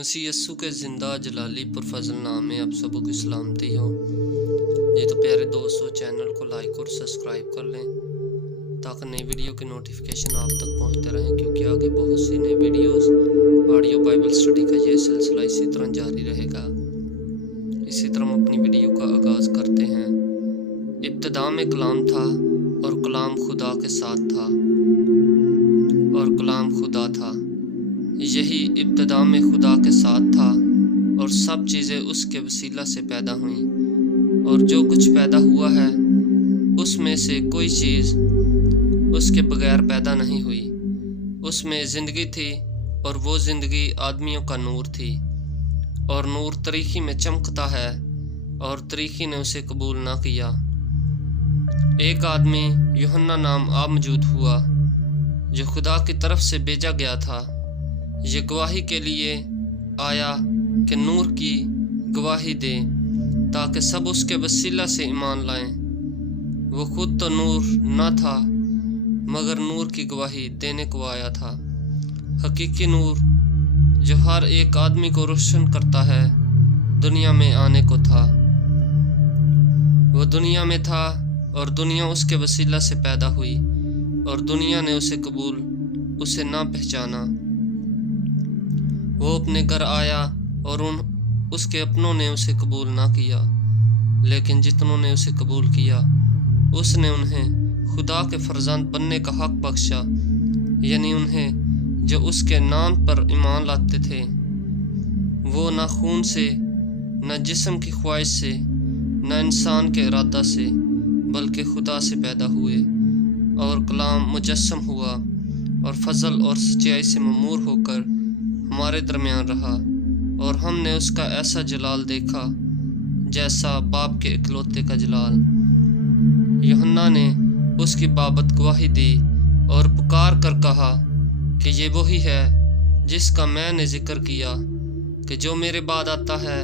مسیح یسو کے زندہ جلالی پرفضل نام میں آپ سبوں کی سلامتی ہو جی۔ تو پیارے دوستو، چینل کو لائک اور سبسکرائب کر لیں تاکہ نئی ویڈیو کی نوٹیفیکیشن آپ تک پہنچتے رہیں، کیونکہ آگے بہت سی نئی ویڈیوز آڈیو بائبل سٹڈی کا یہ سلسلہ اسی طرح جاری رہے گا۔ اسی طرح ہم اپنی ویڈیو کا آغاز کرتے ہیں۔ ابتدا میں کلام تھا اور کلام خدا کے ساتھ تھا اور کلام خدا تھا۔ یہی ابتدا میں خدا کے ساتھ تھا اور سب چیزیں اس کے وسیلہ سے پیدا ہوئیں، اور جو کچھ پیدا ہوا ہے اس میں سے کوئی چیز اس کے بغیر پیدا نہیں ہوئی۔ اس میں زندگی تھی اور وہ زندگی آدمیوں کا نور تھی، اور نور تاریکی میں چمکتا ہے اور تاریکی نے اسے قبول نہ کیا۔ ایک آدمی یوحنا نام موجود ہوا جو خدا کی طرف سے بھیجا گیا تھا۔ یہ گواہی کے لیے آیا کہ نور کی گواہی دے تاکہ سب اس کے وسیلہ سے ایمان لائیں۔ وہ خود تو نور نہ تھا مگر نور کی گواہی دینے کو آیا تھا۔ حقیقی نور جو ہر ایک آدمی کو روشن کرتا ہے دنیا میں آنے کو تھا۔ وہ دنیا میں تھا اور دنیا اس کے وسیلہ سے پیدا ہوئی، اور دنیا نے اسے اسے نہ پہچانا۔ وہ اپنے گھر آیا اور اس کے اپنوں نے اسے قبول نہ کیا، لیکن جتنوں نے اسے قبول کیا اس نے انہیں خدا کے فرزند بننے کا حق بخشا، یعنی انہیں جو اس کے نام پر ایمان لاتے تھے۔ وہ نہ خون سے، نہ جسم کی خواہش سے، نہ انسان کے ارادہ سے، بلکہ خدا سے پیدا ہوئے، اور کلام مجسم ہوا اور فضل اور سچائی سے ممور ہو کر ہمارے درمیان رہا، اور ہم نے اس کا ایسا جلال دیکھا جیسا باپ کے اکلوتے کا جلال۔ یوحنا نے اس کی بابت گواہی دی اور پکار کر کہا کہ یہ وہی ہے جس کا میں نے ذکر کیا کہ جو میرے بعد آتا ہے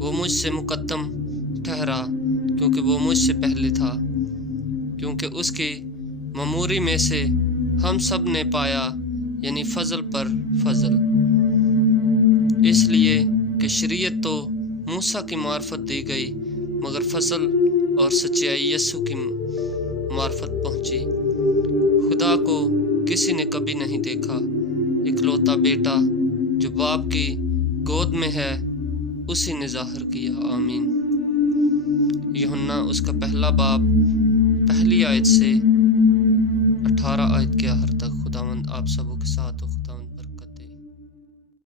وہ مجھ سے مقدم ٹھہرا، کیونکہ وہ مجھ سے پہلے تھا، کیونکہ اس کی مموری میں سے ہم سب نے پایا، یعنی فضل پر فضل۔ اس لیے کہ شریعت تو موسیٰ کی معرفت دی گئی، مگر فضل اور سچائی یسوع کی معرفت پہنچی۔ خدا کو کسی نے کبھی نہیں دیکھا، اکلوتا بیٹا جو باپ کی گود میں ہے اسی نے ظاہر کیا۔ آمین۔ یوحنا اس کا پہلا باب پہلی آیت سے 18 آیت کے آخر تک۔ خداوند آپ سبوں کے ساتھ ہو۔